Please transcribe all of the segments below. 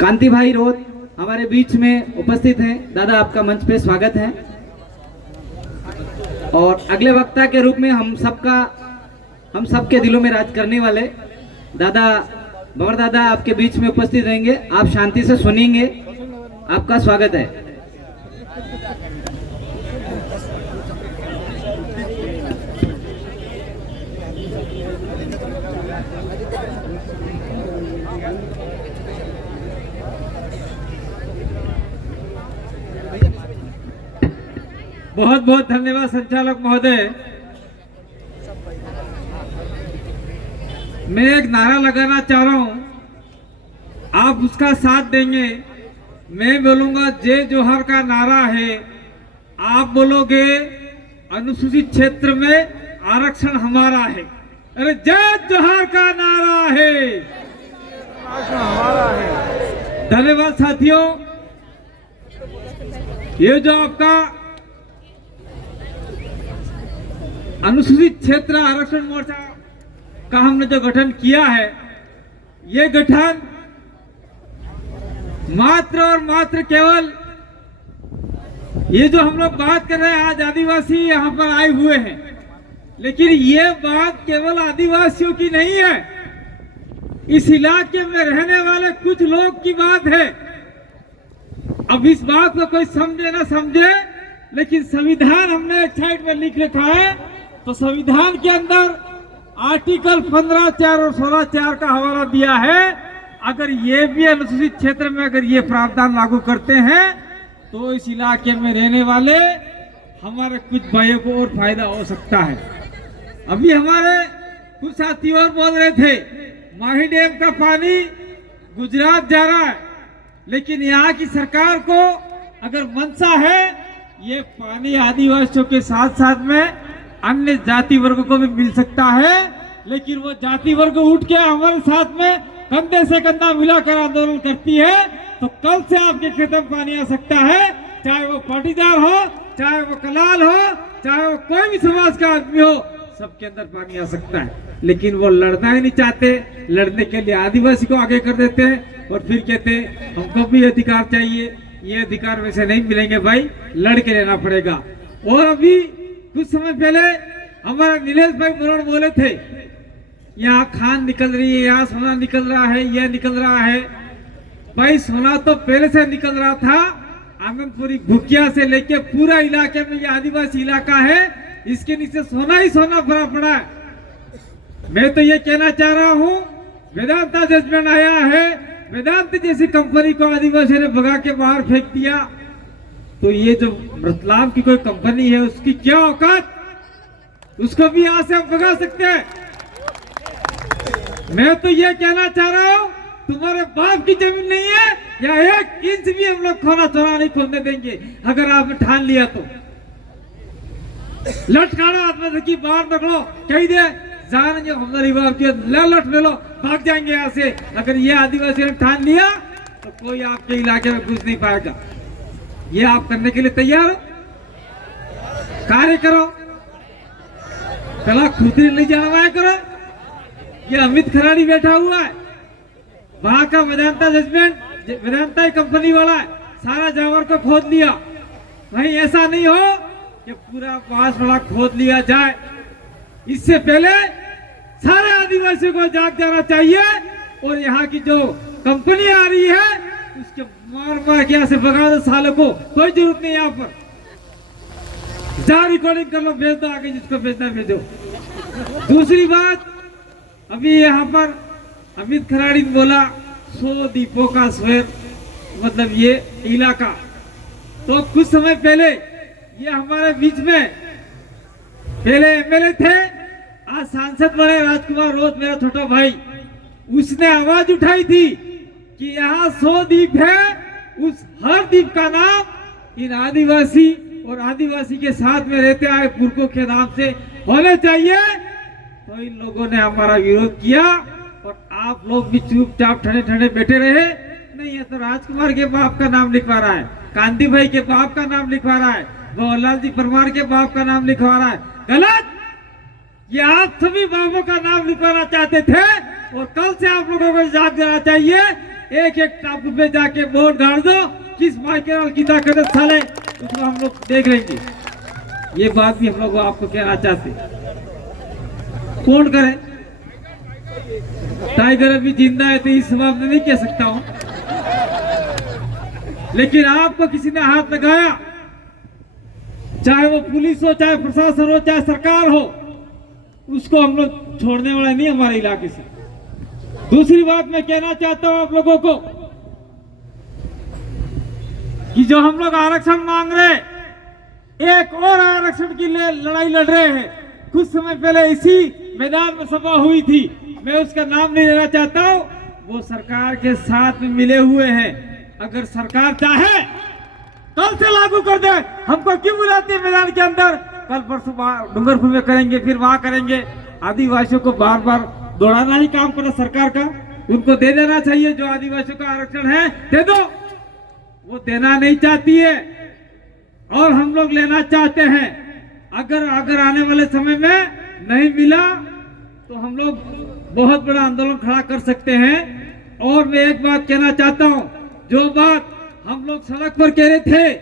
कांति भाई रोत हमारे बीच में उपस्थित हैं। दादा आपका मंच पे स्वागत है। और अगले वक्ता के रूप में हम सबके दिलों में राज करने वाले दादा बबर दादा आपके बीच में उपस्थित रहेंगे। आप शांति से सुनेंगे। आपका स्वागत है। बहुत बहुत धन्यवाद संचालक महोदय। मैं एक नारा लगाना चाह रहा हूं, आप उसका साथ देंगे। मैं बोलूंगा जय जोहर का नारा है, आप बोलोगे अनुसूचित क्षेत्र में आरक्षण हमारा है। अरे जय जोहर का नारा है, हमारा है। धन्यवाद साथियों। ये जो आपका अनुसूचित क्षेत्र आरक्षण मोर्चा का हमने जो गठन किया है, ये गठन मात्र और मात्र केवल ये जो हम लोग बात कर रहे हैं, आज आदिवासी यहाँ पर आए हुए हैं, लेकिन ये बात केवल आदिवासियों की नहीं है, इस इलाके में रहने वाले कुछ लोग की बात है। अब इस बात को कोई समझे ना समझे, लेकिन संविधान हमने एक साइड में लिख रखा है। तो संविधान के अंदर आर्टिकल 15(4) और 16(4) का हवाला दिया है। अगर ये भी अनुसूचित क्षेत्र में अगर ये प्रावधान लागू करते हैं तो इस इलाके में रहने वाले हमारे कुछ भाइयों को और फायदा हो सकता है। अभी हमारे कुछ साथी और बोल रहे थे माही डैम का पानी गुजरात जा रहा है, लेकिन यहाँ की सरकार को अगर मंशा है, ये पानी आदिवासियों के साथ साथ में अन्य जाति वर्ग को भी मिल सकता है। लेकिन वो जाति वर्ग उठ के हमारे साथ में कंधे से कंधा मिलाकर आंदोलन करती है, तो कल से आपके खेत में पानी आ सकता है। चाहे वो पाटीदार हो, चाहे वो कलाल हो, चाहे वो कोई भी समाज का आदमी हो, सबके अंदर पानी आ सकता है। लेकिन वो लड़ना ही नहीं चाहते। लड़ने के लिए आदिवासी को आगे कर देते हैं और फिर कहते हैं हमको भी अधिकार चाहिए। ये अधिकार वैसे नहीं मिलेंगे भाई, लड़ के लेना पड़ेगा। और अभी कुछ समय पहले हमारा नीलेश भाई मुरण बोले थे, यहाँ खान निकल रही है, यहाँ सोना निकल रहा है, यह निकल रहा है। भाई सोना तो पहले से निकल रहा था। आंगनपुरी भुकिया से लेके पूरा इलाके में ये आदिवासी इलाका है, इसके नीचे सोना ही सोना भरा पड़ा है। मैं तो ये कहना चाह रहा हूँ, वेदांता जजमेंट आया है, वेदांत जैसी कंपनी को आदिवासी ने भगा के बाहर फेंक दिया, तो ये जो रतलाम की कोई कंपनी है उसकी क्या औकात, उसको भी यहां से हम भगा सकते हैं। मैं तो ये कहना चाह रहा हूं, तुम्हारे बाप की जमीन नहीं है, या 1 इंच भी हम लोग खोना चोरा नहीं खोलने देंगे। अगर आपने ठान लिया तो लटकाना आत्मा की बाहर निकलो, कह दे जानेंगे हमारी बाप की लट में लो, भाग जाएंगे यहाँ से। अगर ये आदिवासी ने ठान लिया तो कोई आपके इलाके में घुस नहीं पाएगा। ये आप करने के लिए तैयार हो? कार्य करो, कला खुदरी नहीं जाना करो। ये अमित खराड़ी बैठा हुआ है, वहां का वेदांता जजमेंट, वेदांता ही कंपनी वाला है, सारा जावर को खोद लिया। भाई ऐसा नहीं हो कि पूरा बांस बड़ा खोद लिया जाए। इससे पहले सारे आदिवासियों को जाग जाना चाहिए। और यहाँ की जो कंपनी आ रही है उसके मार के यहाँ से भगा दो सालों को, कोई जरूरत नहीं। यहाँ पर जा रिकॉर्डिंग कर लो, भेज दो आगे, जिसको भेजना भेजो। दूसरी बात, अभी यहाँ पर अमित खराड़ी ने बोला 100 दीपों का स्वर, मतलब ये इलाका। तो कुछ समय पहले ये हमारे बीच में पहले एमएलए थे, आज सांसद बने राजकुमार रोज, मेरा छोटा भाई, उसने आवाज उठाई थी कि यहाँ 100 द्वीप है, उस हर द्वीप का नाम इन आदिवासी और आदिवासी के साथ में रहते आए पुरखों के नाम से होने चाहिए। तो इन लोगों ने हमारा विरोध किया और आप लोग भी चुपचाप ठंडे ठंडे बैठे रहे। नहीं है तो राजकुमार के बाप का नाम लिखवा रहा है, कांति भाई के बाप का नाम लिखवा रहा है, भवरलाल जी परमार के बाप का नाम लिखवा रहा है। गलत। ये आप सभी बाबों का नाम लिखवाना चाहते थे और कल से आप लोगों को जाग जाना चाहिए एक एक टापू पे जाके वोट गाड़ दो, किस माइकल गीता करे साले उसको हम लोग देख लेंगे। ये बात भी हम लोग आपको कहना चाहते। कौन करे? टाइगर अभी जिंदा है तो इस सवाल में नहीं कह सकता हूं, लेकिन आपको किसी ने हाथ लगाया, चाहे वो पुलिस हो, चाहे प्रशासन हो, चाहे सरकार हो, उसको हम लोग छोड़ने वाले नहीं हमारे इलाके से। दूसरी बात मैं कहना चाहता हूं आप लोगों को कि जो हम लोग आरक्षण मांग रहे, एक और आरक्षण की लड़ाई लड़ रहे हैं। कुछ समय पहले इसी मैदान में सभा हुई थी, मैं उसका नाम नहीं लेना चाहता हूं, वो सरकार के साथ में मिले हुए हैं। अगर सरकार चाहे कल से लागू कर दे, हमको क्यों बुलाते हैं मैदान के अंदर? कल परसों डूंगरपुर में करेंगे, फिर वहां करेंगे। आदिवासियों को बार बार दौड़ाना ही काम करना सरकार का। उनको दे देना चाहिए, जो आदिवासियों का आरक्षण है दे दो। वो देना नहीं चाहती है और हम लोग लेना चाहते हैं। अगर आने वाले समय में नहीं मिला तो हम लोग बहुत बड़ा आंदोलन खड़ा कर सकते हैं। और मैं एक बात कहना चाहता हूं, जो बात हम लोग सड़क पर कह रहे थे,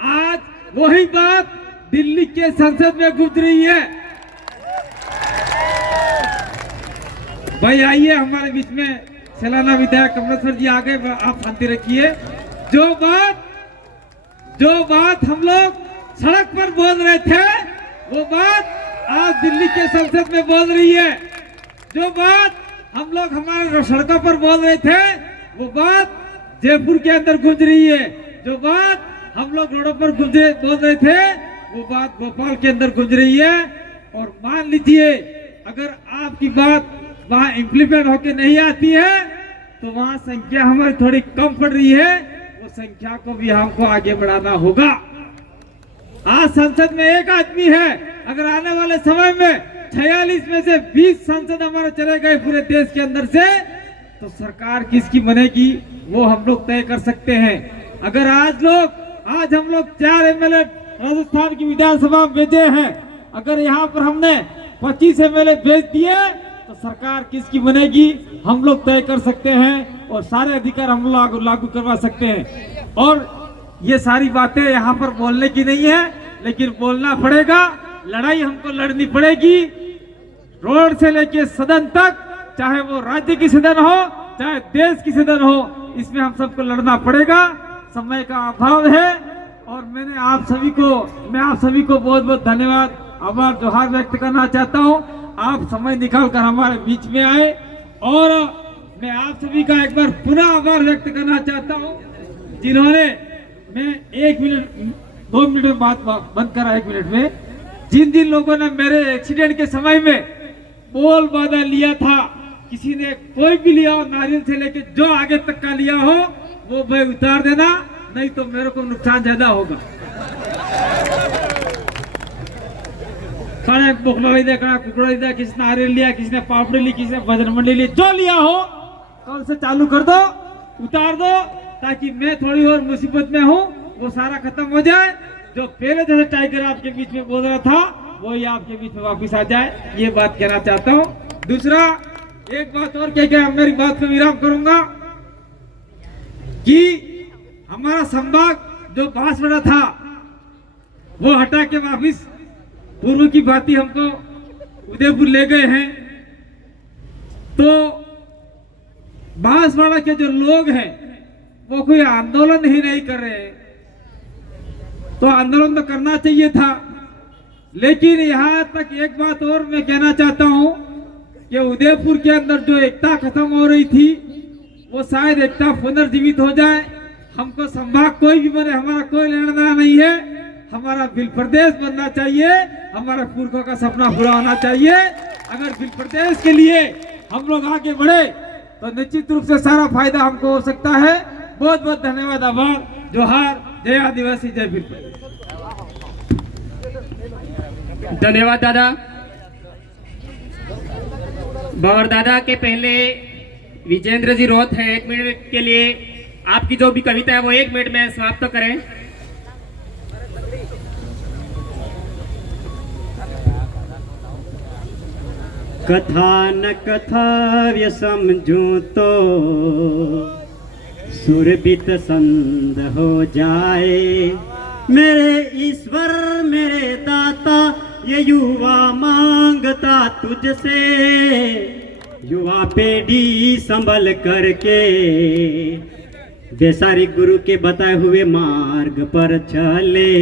आज वही बात दिल्ली के संसद में गूंज रही है। भाई आइए हमारे बीच में सैलाना विधायक कमलेश्वर जी आ गए, आप शांति रखिए। जो बात हम लोग सड़क पर बोल रहे थे, वो बात आज दिल्ली के संसद में बोल रही है। जो बात हम लोग हमारे सड़कों पर बोल रहे थे, वो बात जयपुर के अंदर गूंज रही है। जो बात हम लोग रोडों पर बोल रहे थे, वो बात भोपाल के अंदर गूंज रही है। और मान लीजिए अगर आपकी बात वहां इम्प्लीमेंट होके नहीं आती है तो वहां संख्या हमारी थोड़ी कम पड़ रही है, वो संख्या को भी हमको आगे बढ़ाना होगा। आज संसद में एक आदमी है, अगर आने वाले समय में 46 में से 20 सांसद हमारे चले गए पूरे देश के अंदर से, तो सरकार किसकी बनेगी वो हम लोग तय कर सकते हैं। अगर आज हम लोग 4 एमएलए राजस्थान की विधानसभा में भेजे हैं, अगर यहाँ पर हमने 25 एमएलए भेज दिए तो सरकार किसकी बनेगी हम लोग तय कर सकते हैं और सारे अधिकार हम लोग लागू करवा सकते हैं। और ये सारी बातें यहाँ पर बोलने की नहीं है, लेकिन बोलना पड़ेगा। लड़ाई हमको लड़नी पड़ेगी, रोड से लेके सदन तक, चाहे वो राज्य की सदन हो चाहे देश की सदन हो, इसमें हम सबको लड़ना पड़ेगा। समय का अभाव है और मैं आप सभी को बहुत बहुत धन्यवाद, आभार, जोहार व्यक्त करना चाहता हूं। आप समय निकाल कर हमारे बीच में आए और मैं आप सभी का एक बार पुनः आभार व्यक्त करना चाहता हूं, जिन्होंने, मैं 1 मिनट 2 मिनट में बात बंद करा, 1 मिनट में, जिन लोगों ने मेरे एक्सीडेंट के समय में बोल वादा लिया था, किसी ने कोई भी लिया हो, नारियल से लेके जो आगे तक का लिया हो, वो भाई उतार देना, नहीं तो मेरे को नुकसान ज्यादा होगा। खाने बोखला कुकड़ा दिया, किसी ने नारियल लिया, किसी ने पापड़ी ली, किसी ने भजन मंडी ली, जो लिया हो कल से चालू कर दो, उतार दो, ताकि मैं थोड़ी और मुसीबत में हूँ वो सारा खत्म हो जाए। जो पहले जैसे टाइगर आपके बीच में बोल रहा था वही आपके बीच में वापिस आ जाए, ये बात कहना चाहता हूँ। दूसरा एक बात और कह के मेरी बात को विराम करूंगा कि हमारा संभाग जो बांसवाड़ा था वो हटा के वापिस पूर्व की बात ही हमको उदयपुर ले गए हैं। तो बांसवाड़ा के जो लोग हैं वो कोई आंदोलन ही नहीं कर रहे हैं, तो आंदोलन तो करना चाहिए था। लेकिन यहाँ तक एक बात और मैं कहना चाहता हूँ कि उदयपुर के अंदर जो एकता खत्म हो रही थी वो शायद एकता पुनर्जीवित हो जाए। हमको संभाग कोई भी बने, हमारा कोई लेना देना नहीं है, हमारा बिल प्रदेश बनना चाहिए, हमारा पुरखों का सपना पूरा होना चाहिए। अगर बिल प्रदेश के लिए हम लोग आगे बढ़े तो निश्चित रूप से सारा फायदा हमको हो सकता है। बहुत बहुत धन्यवाद, आभार, जोहार, जय आदिवासी, जय बिल प्रदेश। धन्यवाद दादा। बाबर दादा के पहले विजेंद्र जी रोहत है, 1 मिनट के लिए आपकी जो भी कविता है वो 1 मिनट में समाप्त करें। कथा न कथा समझूं तो सुरभित संद हो जाए। मेरे ईश्वर मेरे दाता ये युवा मांगता तुझसे, युवा पीढ़ी संभल करके वैचारिक गुरु के बताए हुए मार्ग पर चले।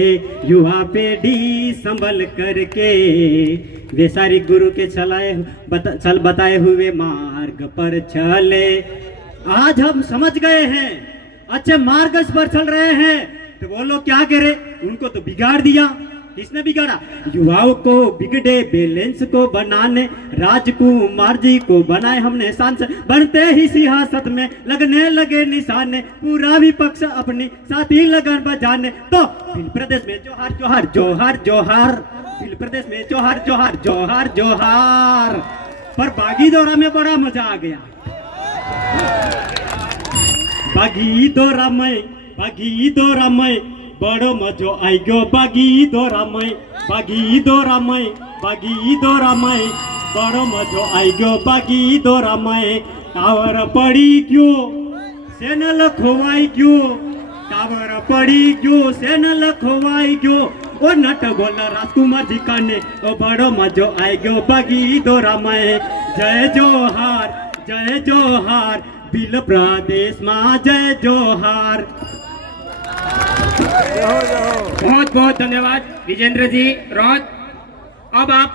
युवा पीढ़ी संभल करके वैचारिक गुरु के बताए हुए मार्ग पर चले। आज हम समझ गए हैं, अच्छे मार्ग पर चल रहे हैं, तो वो लोग क्या करे, उनको तो बिगाड़ दिया। किसने बिगाड़ा? युवाओं को बिगड़े बैलेंस को बनाने राजकुमार जी को बनाए हमने सांसद। बनते ही सियासत में लगने लगे निशाने, पूरा विपक्ष अपनी साथी लगन बजाने। तो भील प्रदेश में जोहार जोहार जोहार जोहार, भील प्रदेश में जोहार जोहार जोहार जोहार। पर बागी दौरा में बड़ा मजा आ गया। बागी दौरा में बड़ो मजो आई गयो। बागी दौरा में बड़ो मजो आई गयो। बागी दौरा में टावर पड़ी क्यों सेनल खोवाई क्यों, टावर पड़ी क्यों सेनल खोवाई क्यों। ओ नट बोला राजकुमार जी का ने ओ बड़ो मजो आई गयो। बागी दौरा में जय जोहार भील प्रदेश में जय जोहार। बहुत बहुत धन्यवाद विजेंद्र जी। रोहत, अब आप